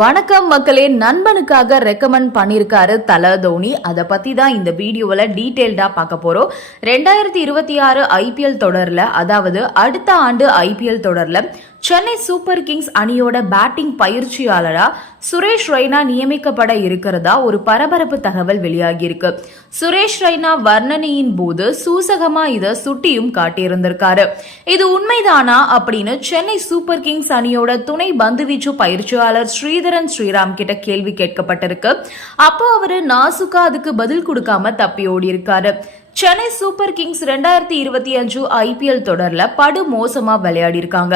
வணக்கம் மக்களே நண்பனுக்காக ரெக்கமெண்ட் பண்ணியிருக்காரு தல தோனி. அதை பற்றி தான் இந்த வீடியோவில் டீட்டெயில்டாக பார்க்க போகிறோம் ரெண்டாயிரத்தி இருபத்தி ஆறு ஐபிஎல் தொடரில் அதாவது அடுத்த ஆண்டு ஐபிஎல் தொடரில் சென்னை சூப்பர் கிங்ஸ் அணியோட பேட்டிங் பயிற்சியாளரா சுரேஷ் ரெய்னா நியமிக்கப்பட இருக்கிறதா ஒரு பரபரப்பு தகவல் வெளியாகியிருக்கு. சுரேஷ் ரெய்னா வர்ணனையின் போது சூசகமா இத சுட்டியும் காட்டியிருந்திருக்காரு. இது உண்மைதானா அப்படின்னு சென்னை சூப்பர் கிங்ஸ் அணியோட துணை பந்துவீச்சு பயிற்சியாளர் ஸ்ரீதர் ஸ்ரீதரன் ஸ்ரீராம் கிட்ட கேள்வி கேட்கப்பட்டிருக்கு. அப்போ அவரு நாசுக்கா அதுக்கு பதில் கொடுக்காம தப்பி ஓடி இருக்காரு சென்னை சூப்பர் கிங்ஸ் ரெண்டாயிரத்தி இருபத்தி அஞ்சு ஐபிஎல் தொடர்ல படு மோசமா விளையாடி இருக்காங்க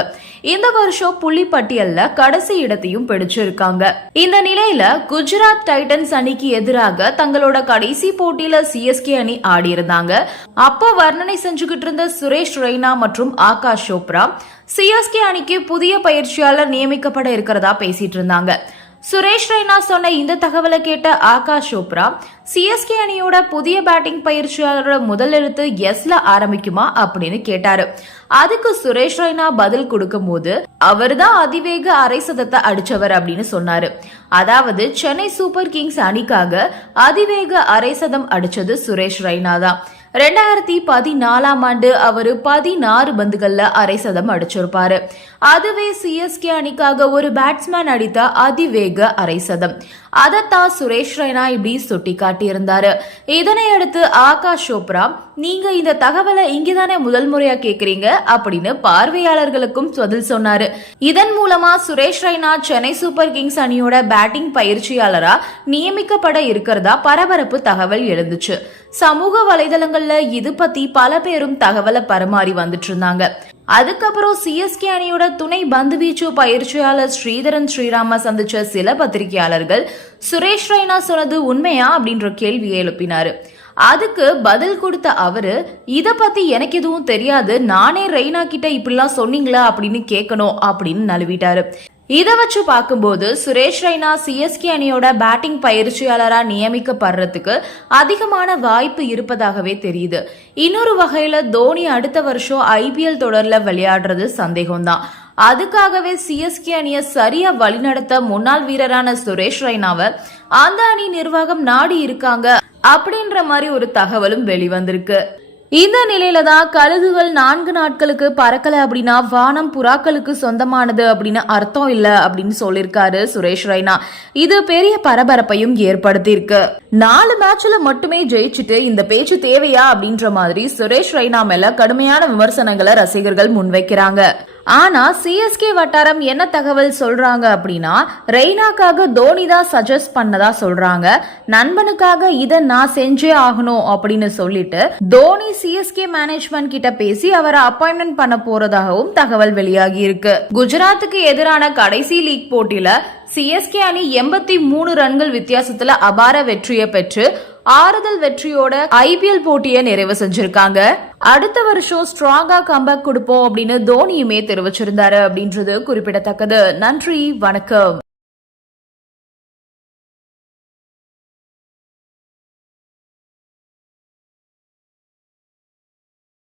இந்த வருஷம் புள்ளி பட்டியல்ல கடைசி இடத்தையும் பிடிச்சிருக்காங்க. இந்த நிலையில குஜராத் டைட்டன்ஸ் அணிக்கு எதிராக தங்களோட கடைசி போட்டியில சிஎஸ்கே அணி ஆடியிருந்தாங்க. அப்போ வர்ணனை செஞ்சுக்கிட்டு இருந்த சுரேஷ் ரெய்னா மற்றும் ஆகாஷ் சோப்ரா சிஎஸ்கே அணிக்கு புதிய பயிற்சியாளர் நியமிக்கப்பட இருக்கிறதா பேசிட்டு இருந்தாங்க. சுரேஷ் ரெய்னா சொன்ன இந்த தகவலை கேட்ட ஆகாஷ் சோப்ரா சிஎஸ்கே அணியோட புதிய பேட்டிங் பயிற்சியாளரோட முதல் எழுத்து எஸ்ல ஆரம்பிக்குமா அப்படின்னு கேட்டாரு. அதுக்கு சுரேஷ் ரெய்னா பதில் கொடுக்கும் போது அவர் தான் அதிவேக அரை சதத்தை அடிச்சவர் அப்படின்னு சொன்னாரு. அதாவது சென்னை சூப்பர் கிங்ஸ் அணிக்காக அதிவேக அரை சதம் அடிச்சது சுரேஷ் ரெய்னா தான். ரெண்டாயிரத்தி பதினாலாம் ஆண்டு அவர் பதினாறு பந்துகள்ல அரை சதம் அடிச்சிருப்பாரு. அதுவே சிஎஸ்கே அணிக்காக ஒரு பேட்ஸ்மேன் அடித்த அதிவேக அரை சதம். அதைத்தான் சுரேஷ் ரெய்னா இப்படி சுட்டி காட்டியிருந்தாரு இதனையடுத்து ஆகாஷ் சோப்ரா நீங்க இந்த தகவலை இங்கதானே முதல் முறையா கேக்குறீங்க? அப்படின்னு பார்வையாளர்களுக்கும் பதில் சொன்னாரு. இதன் மூலமா சுரேஷ் ரெய்னா சென்னை சூப்பர் கிங்ஸ் அணியோட பேட்டிங் பயிற்சியாளரா நியமிக்கப்பட இருக்கிறதா பரபரப்பு தகவல் எழுந்துச்சு. சமூக வலைதளங்கள்ல இது பத்தி பல பேரும் தகவலை பரிமாறி வந்துட்டு இருந்தாங்க. அதுக்கப்புறம் சிஎஸ்கே அணியோட துணை பந்துவீச்சு பயிற்சியாளர் ஸ்ரீதரன் ஸ்ரீராம சந்திச்ச சில பத்திரிகையாளர்கள் சுரேஷ் ரெய்னா சொன்னது உண்மையா அப்படின்ற கேள்வியை எழுப்பினாரு. அதுக்கு பதில் கொடுத்த அவரு இத பத்தி எனக்கு எதுவும் தெரியாது நானே ரெய்னா கிட்ட இப்படிலாம் சொன்னீங்களா அப்படின்னு கேட்கணும் அப்படின்னு நழுவிட்டாரு. இதை வச்சு பார்க்கும்போது சுரேஷ் ரெய்னா சிஎஸ்கே அணியோட பேட்டிங் பயிற்சியாளரா நியமிக்கப்படுறதுக்கு அதிகமான வாய்ப்பு இருப்பதாகவே தெரியுது. இன்னொரு வகையில தோனி அடுத்த வருஷம் ஐபிஎல் தொடர்ல விளையாடுறது சந்தேகம்தான். அதுக்காகவே சிஎஸ்கே அணியை சரியா வழிநடத்த முன்னாள் வீரரான சுரேஷ் ரெய்னாவை அந்த அணி நிர்வாகம் நாடி இருக்காங்க அப்படின்ற மாதிரி ஒரு தகவலும் வெளிவந்திருக்கு. இந்த நிலையில தான் கழுகுகள் நான்கு நாட்களுக்கு பறக்கல அப்படின்னா வானம் புறாக்களுக்கு சொந்தமானது அப்படின்னு அர்த்தம் இல்ல அப்படின்னு சொல்லியிருக்காரு சுரேஷ் ரெய்னா இது பெரிய பரபரப்பையும் ஏற்படுத்தியிருக்கு. நாலு மேட்ச்ல மட்டுமே ஜெயிச்சுட்டு இந்த பேச்சு தேவையா அப்படின்ற மாதிரி சுரேஷ் ரெய்னா மேல கடுமையான விமர்சனங்களை ரசிகர்கள் முன்வைக்கிறாங்க. ஆனால் சிஎஸ்கே வட்டாரம் என்ன தகவல் சொல்றாங்க அப்படின்னா ரெய்னாக்காக தோனி தான் சஜஸ்ட் பண்ணதா சொல்றாங்க. நண்பனுக்காக இதை நான் செஞ்சே ஆகணும் அப்படின்னு சொல்லிட்டு தோனி சிஎஸ்கே மேனேஜ்மெண்ட் கிட்ட பேசி அவரை அப்பாயின்மெண்ட் பண்ண போறதாகவும் தகவல் வெளியாகி இருக்கு. குஜராத்துக்கு எதிரான கடைசி லீக் போட்டியில சிஎஸ்கே அணி எண்பத்தி மூணு ரன்கள் வித்தியாசத்துல அபார வெற்றியை பெற்று ஆறுதல் வெற்றியோட ஐபிஎல் போட்டியை நிறைவு செஞ்சிருக்காங்க. அடுத்த வருஷம் ஸ்ட்ராங்கா கம்பேக் கொடுப்போம் அப்படின்னு தோனியுமே தெரிவிச்சிருந்தாரு அப்படின்றது குறிப்பிடத்தக்கது. நன்றி வணக்கம்.